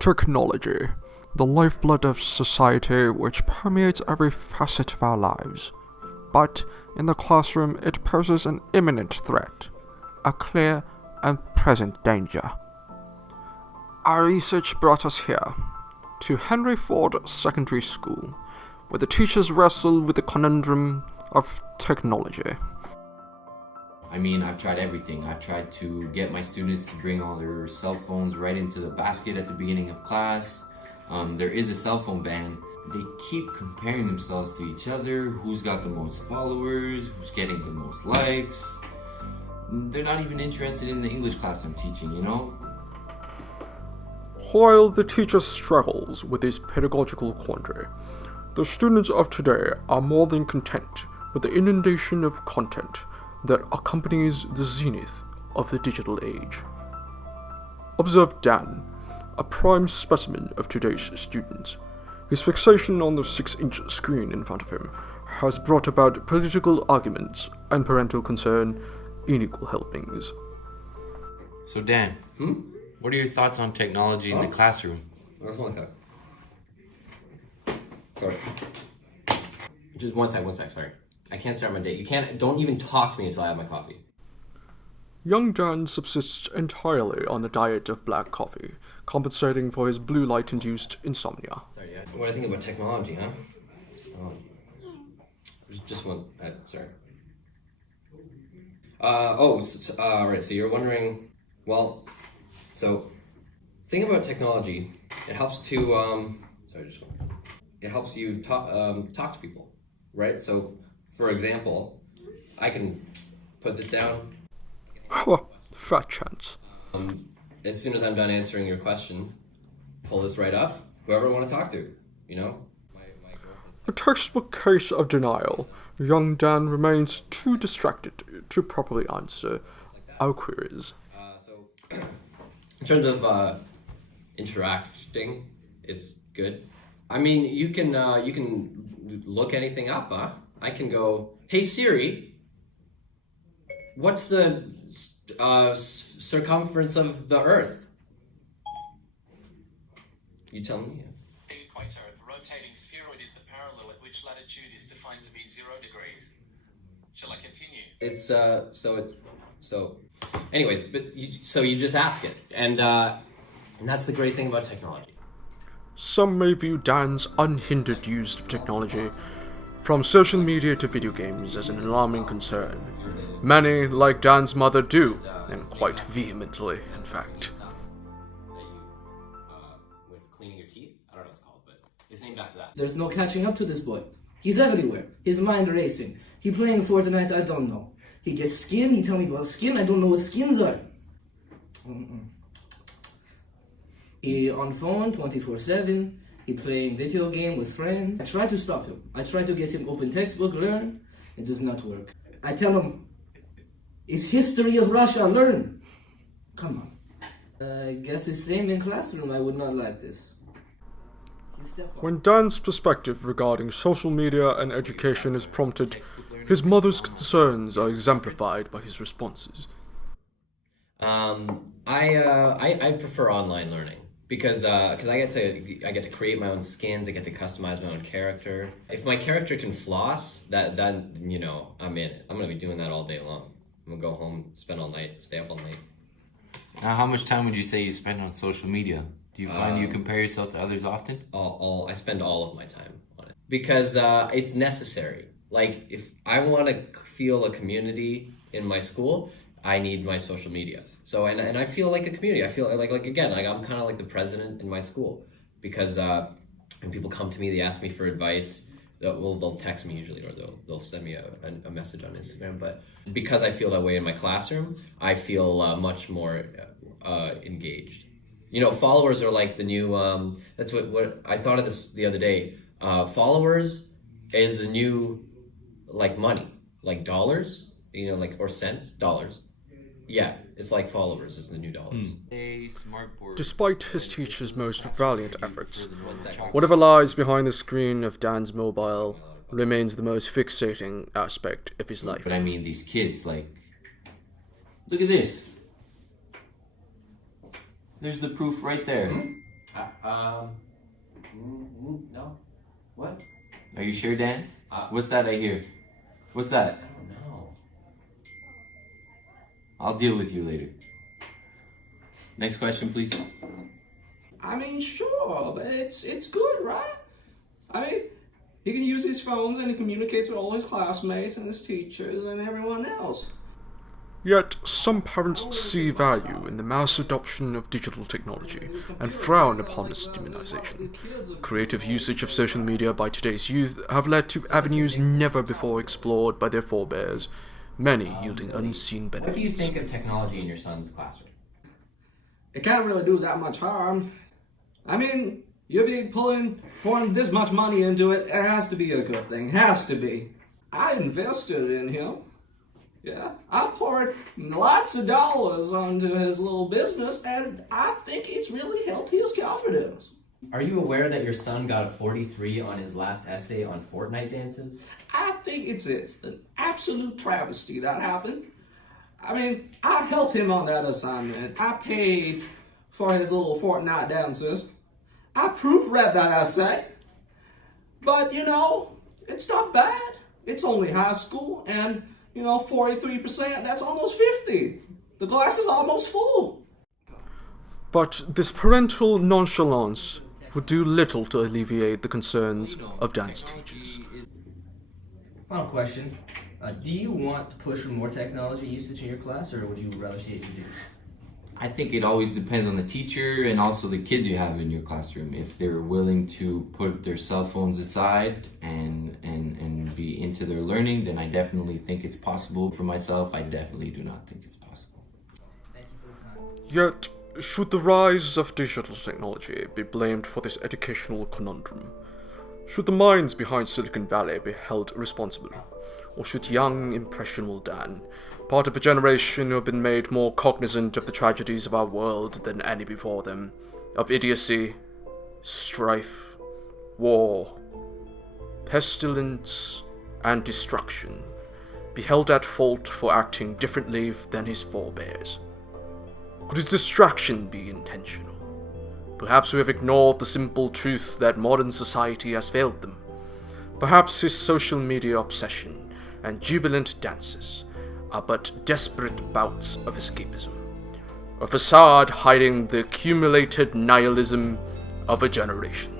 Technology, the lifeblood of society which permeates every facet of our lives. But in the classroom, it poses an imminent threat, a clear and present danger. Our research brought us here, to Henry Ford Secondary School, where the teachers wrestle with the conundrum of technology. I mean, I've tried everything. I've tried to get my students to bring all their cell phones right into the basket at the beginning of class. There is a cell phone ban. They keep comparing themselves to each other, who's got the most followers, who's getting the most likes. They're not even interested in the English class I'm teaching, you know? While the teacher struggles with this pedagogical quandary, the students of today are more than content with the inundation of content that accompanies the zenith of the digital age. Observe Dan, a prime specimen of today's students. His fixation on the 6-inch screen in front of him has brought about political arguments and parental concern in equal helpings. So Dan, what are your thoughts on technology in the classroom? Just one sec. Sorry. Just one sec, sorry. I can't start my day. Don't even talk to me until I have my coffee. Young Dan subsists entirely on a diet of black coffee, compensating for his blue light-induced insomnia. Sorry, yeah. What do I think about technology, huh? Just one, sorry. Alright, so you're wondering, well, so, thing about technology, it helps to, it helps you talk to people, right? So, for example, I can put this down. Fat chance. As soon as I'm done answering your question, pull this right up. Whoever I want to talk to, you know? A textbook case of denial. Young Dan remains too distracted to properly answer our queries. In terms of interacting, it's good. I mean, you can look anything up, huh? I can go, hey Siri, what's the circumference of the Earth? You tell me. The equator of a rotating spheroid is the parallel at which latitude is defined to be 0 degrees. Shall I continue? It's anyways, but you just ask it, and that's the great thing about technology. Some may view Dan's unhindered use of technology, from social media to video games, as an alarming concern. Many, like Dan's mother, do, and quite vehemently, in fact. With cleaning your teeth? I don't know what it's called, but it's named after that. There's no catching up to this boy. He's everywhere. His mind racing. He playing Fortnite, I don't know. He gets skin, he tell me about skin, I don't know what skins are. He on phone 24/7. He playing video game with friends. I try to stop him. I try to get him open textbook, learn. It does not work. I tell him, it's history of Russia, learn. Come on. I guess it's same in classroom. I would not like this. When Dan's perspective regarding social media and education is prompted, his mother's concerns are exemplified by his responses. I prefer online learning because I get to create my own skins. I get to customize my own character. If my character can floss, then you know I'm in it. I'm gonna be doing that all day long. I'm gonna go home, spend all night, stay up all night. Now, how much time would you say you spend on social media? Do you find you compare yourself to others often? I spend all of my time on it because it's necessary. Like if I want to feel a community in my school, I need my social media. So and I feel like a community. I feel like again, like I'm kind of like the president in my school because when people come to me, they ask me for advice. They'll text me usually, or they'll send me a message on Instagram. But because I feel that way in my classroom, I feel much more engaged. You know, followers are like the new. That's what I thought of this the other day. Followers is the new, like money, like dollars. You know, like or cents, dollars. Yeah, it's like followers is the new dollars. Despite his teacher's most valiant efforts, whatever lies behind the screen of Dan's mobile remains the most fixating aspect of his life. But I mean, these kids, like, look at this. There's the proof right there. No. What? Are you sure, Dan? Uh, What's that I hear? What's that? I don't know. I'll deal with you later. Next question, please. I mean, sure, but it's good, right? I mean, he can use his phones and he communicates with all his classmates and his teachers and everyone else. Yet, some parents see value in the mass adoption of digital technology and frown upon its demonization. Creative usage of social media by today's youth have led to avenues never before explored by their forebears, many yielding unseen What benefits. do you think of technology in your son's classroom? It can't really do that much harm. I mean, you'll be pouring this much money into it. It has to be a good thing. Has to be. I invested in him. Yeah, I poured lots of dollars onto his little business, and I think it's really helped his confidence. Are you aware that your son got a 43 on his last essay on Fortnite dances? I think it's an absolute travesty that happened. I mean, I helped him on that assignment. I paid for his little Fortnite dances. I proofread that essay. But, it's not bad. It's only high school, and 43%, that's almost 50. The glass is almost full. But this parental nonchalance would do little to alleviate the concerns of dance teachers. Final question. Do you want to push for more technology usage in your class, or would you rather see it reduced? I think it always depends on the teacher and also the kids you have in your classroom. If they're willing to put their cell phones aside and be into their learning, then I definitely think it's possible. For myself, I definitely do not think it's possible. Thank you for the time. Yet, should the rise of digital technology be blamed for this educational conundrum? Should the minds behind Silicon Valley be held responsible? Or should young, impressionable Dan, part of a generation who have been made more cognizant of the tragedies of our world than any before them, of idiocy, strife, war, pestilence, and destruction, be held at fault for acting differently than his forebears? Could his distraction be intentional? Perhaps we have ignored the simple truth that modern society has failed them. Perhaps his social media obsession and jubilant dances are but desperate bouts of escapism, a facade hiding the accumulated nihilism of a generation.